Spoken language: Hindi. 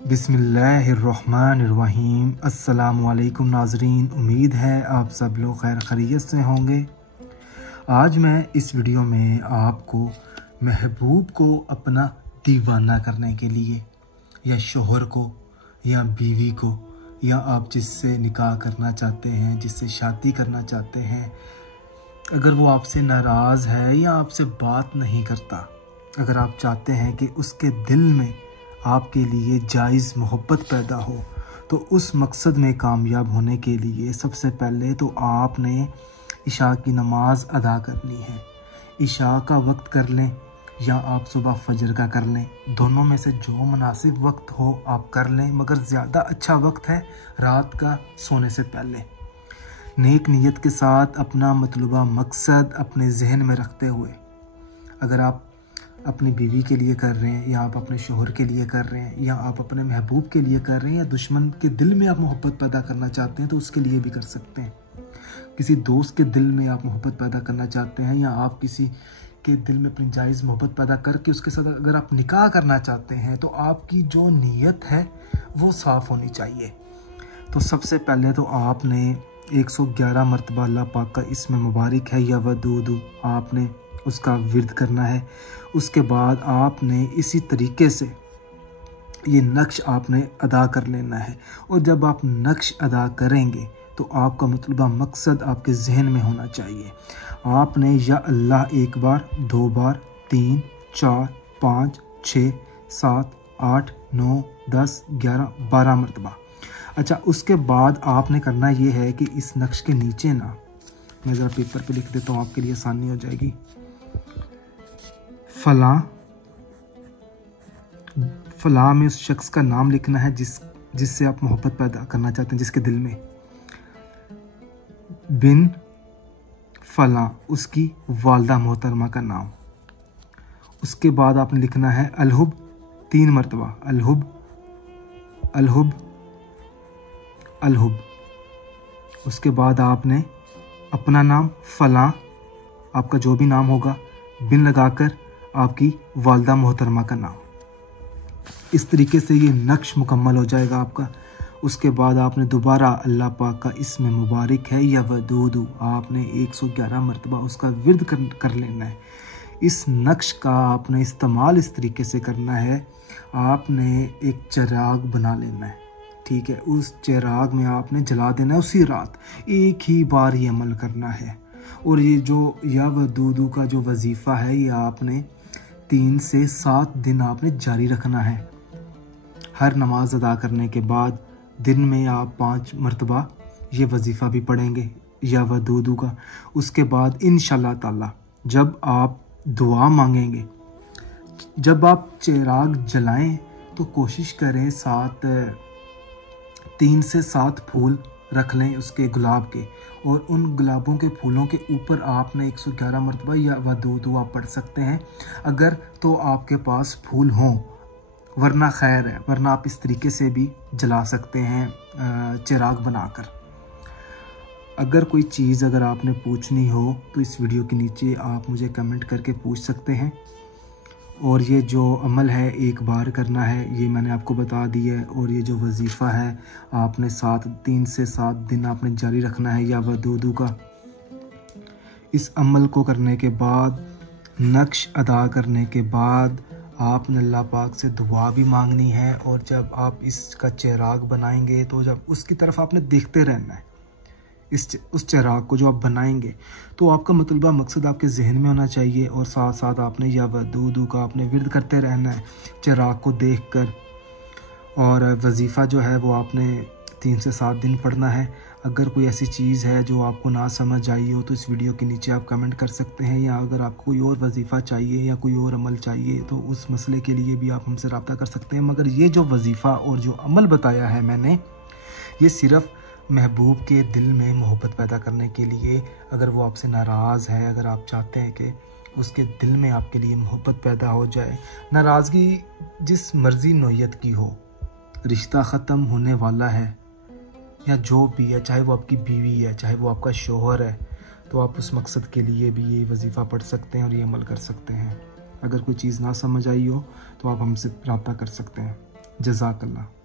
बिस्मिल्लाहिर्रहमानिर्रहीम। अस्सलामुअलैकुम नाज़रीन, उम्मीद है आप सब लोग खैर खैरियत से होंगे। आज मैं इस वीडियो में आपको महबूब को अपना दीवाना करने के लिए, या शोहर को या बीवी को, या आप जिससे निकाह करना चाहते हैं, जिससे शादी करना चाहते हैं, अगर वो आपसे नाराज़ है या आपसे बात नहीं करता, अगर आप चाहते हैं कि उसके दिल में आपके लिए जायज़ मोहब्बत पैदा हो, तो उस मकसद में कामयाब होने के लिए सबसे पहले तो आपने इशा की नमाज़ अदा करनी है। इशा का वक्त कर लें या आप सुबह फजर का कर लें, दोनों में से जो मुनासिब वक्त हो आप कर लें, मगर ज़्यादा अच्छा वक्त है रात का सोने से पहले। नेक नीयत के साथ अपना मतलूबा मकसद अपने जहन में रखते हुए, अगर आप अपनी बीवी के लिए कर रहे हैं, या आप अपने शोहर के लिए कर रहे हैं, या आप अपने महबूब के लिए कर रहे हैं, या दुश्मन के दिल में आप मोहब्बत पैदा करना चाहते हैं तो उसके लिए भी कर सकते हैं। किसी दोस्त के दिल में आप मोहब्बत पैदा करना चाहते हैं, या आप किसी के दिल में अपनी जायज़ मोहब्बत पैदा करके उसके साथ अगर आप निकाह करना चाहते हैं, तो आपकी जो नीयत है वो साफ़ होनी चाहिए। तो सबसे पहले तो आपने 111 मरतबा अल्लाह पाक का इसमें मुबारक है या वदूदू, आपने उसका विर्द करना है। उसके बाद आपने इसी तरीके से ये नक्श आपने अदा कर लेना है, और जब आप नक्श अदा करेंगे तो आपका मतलूबा मकसद आपके जहन में होना चाहिए। आपने या अल्लाह एक बार, 2 बार, 3, 4, 5, 6, 7, 8, 9, 10, 11, 12 मरतबा। अच्छा, उसके बाद आपने करना ये है कि इस नक्श के नीचे ना, मैं ज़रा पेपर पे लिख देता हूँ आपके लिए आसानी हो जाएगी। फलां में उस शख्स का नाम लिखना है जिससे आप मोहब्बत पैदा करना चाहते हैं, जिसके दिल में। बिन फलां, उसकी वालदा मोहतरमा का नाम। उसके बाद आपने लिखना है अलहुब 3 मरतबा, अलहुब अलहुब अलहुब। उसके बाद आपने अपना नाम फलां, आपका जो भी नाम होगा, बिन लगाकर आपकी वालदा मोहतरमा का नाम। इस तरीके से ये नक्श मुकम्मल हो जाएगा आपका। उसके बाद आपने दोबारा अल्लाह पाक का इसमें मुबारक है या वदूदू, आपने 111 मरतबा उसका विर्द कर लेना है। इस नक्श का आपने इस्तेमाल इस तरीके से करना है, आपने एक चिराग बना लेना है, ठीक है। उस चिराग में आपने जला देना है उसी रात, एक ही बार ये अमल करना है। और ये जो या वदूदू का जो वजीफ़ा है, ये आपने 3 से 7 दिन आपने जारी रखना है। हर नमाज अदा करने के बाद दिन में आप 5 मरतबा ये वजीफ़ा भी पढ़ेंगे या वदूदू का। उसके बाद इंशाअल्लाह ताला जब आप दुआ मांगेंगे, जब आप चिराग जलाएं तो कोशिश करें 3 से 7 फूल रख लें उसके गुलाब के, और उन गुलाबों के फूलों के ऊपर आपने 111 मरतबा या वदूदू आप पढ़ सकते हैं, अगर तो आपके पास फूल हों, वरना खैर है, वरना आप इस तरीके से भी जला सकते हैं चिराग बनाकर। अगर कोई चीज़ अगर आपने पूछनी हो तो इस वीडियो के नीचे आप मुझे कमेंट करके पूछ सकते हैं। और ये जो अमल है एक बार करना है, ये मैंने आपको बता दिया है। और ये जो वजीफ़ा है आपने 3 से 7 दिन आपने जारी रखना है या वदूदू का। इस अमल को करने के बाद, नक्श अदा करने के बाद, आपने अल्लाह पाक से दुआ भी मांगनी है। और जब आप इसका चिराग बनाएंगे तो जब उसकी तरफ आपने देखते रहना है, उस चिराग को जो आप बनाएंगे, तो आपका मतलूबा मकसद आपके जहन में होना चाहिए। और साथ साथ आपने या वदूदू का आपने विर्द करते रहना है चिराग को देखकर। और वजीफ़ा जो है वो आपने 3 से 7 दिन पढ़ना है। अगर कोई ऐसी चीज़ है जो आपको ना समझ आई हो तो इस वीडियो के नीचे आप कमेंट कर सकते हैं, या अगर आपको कोई और वजीफ़ा चाहिए या कोई और अमल चाहिए तो उस मसले के लिए भी आप हमसे रब्ता कर सकते हैं। मगर ये जो वजीफ़ा और जो अमल बताया है मैंने, ये सिर्फ़ महबूब के दिल में मोहब्बत पैदा करने के लिए, अगर वो आपसे नाराज़ है, अगर आप चाहते हैं कि उसके दिल में आपके लिए मोहब्बत पैदा हो जाए, नाराज़गी जिस मर्ज़ी नौयत की हो, रिश्ता ख़त्म होने वाला है या जो भी है, चाहे वो आपकी बीवी है, चाहे वो आपका शोहर है, तो आप उस मकसद के लिए भी ये वजीफ़ा पढ़ सकते हैं और ये अमल कर सकते हैं। अगर कोई चीज़ ना समझ आई हो तो आप हमसे रब्ता कर सकते हैं। जज़ाकल्लाह।